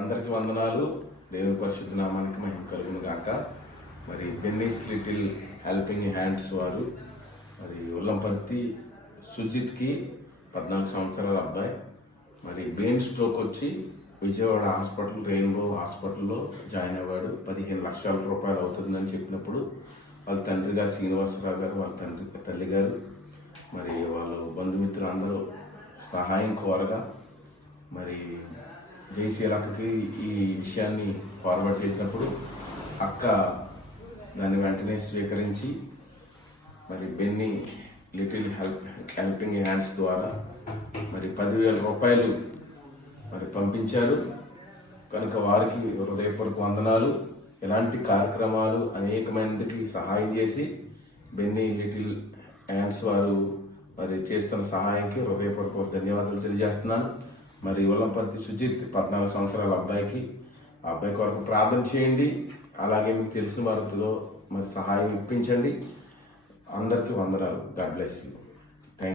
అందరికీ వందనాలు. దేవుని పరిశుద్ధ నామానికి మహిమ కలుగును గాక. మరి బెన్నీస్ లిటిల్ హెల్పింగ్ హ్యాండ్స్ వారు మరి ఉల్లంపర్తి సుజిత్కి 14 సంవత్సరాల అబ్బాయి మరి బ్రెయిన్ స్ట్రోక్ వచ్చి విజయవాడ హాస్పిటల్ రెయిన్బో హాస్పిటల్లో జాయిన్ అయ్యాడు. 15 లక్షల రూపాయలు అవుతుందని చెప్పినప్పుడు వాళ్ళ తండ్రి గారు శ్రీనివాసరావు గారు, వాళ్ళ తల్లి గారు, మరి వాళ్ళు బంధుమిత్రులు అందరూ సహాయం కోరగా మరి జయశీలక్కకి ఈ విషయాన్ని ఫార్వర్డ్ చేసినప్పుడు అక్క దాన్ని వెంటనే స్వీకరించి మరి బెన్నీ లిటిల్ హెల్పింగ్ హ్యాండ్స్ ద్వారా మరి 10,000 రూపాయలు మరి పంపించారు. కనుక వారికి హృదయపూర్వక వందనాలు. ఇలాంటి కార్యక్రమాలు అనేకమందికి సహాయం చేసి బెన్నీ లిటిల్ హ్యాండ్స్ వారు మరి చేస్తున్న సహాయానికి హృదయపూర్వక ధన్యవాదాలు తెలియజేస్తున్నాను. మరి ఉల్లంపర్తి సుజిత్ 14 సంవత్సరాల అబ్బాయికి ఆ అబ్బాయి కొరకు ప్రార్థన చేయండి. అలాగే మీకు తెలిసిన వారితో మరి సహాయం ఇప్పించండి. అందరికీ వందనాలు. God bless you.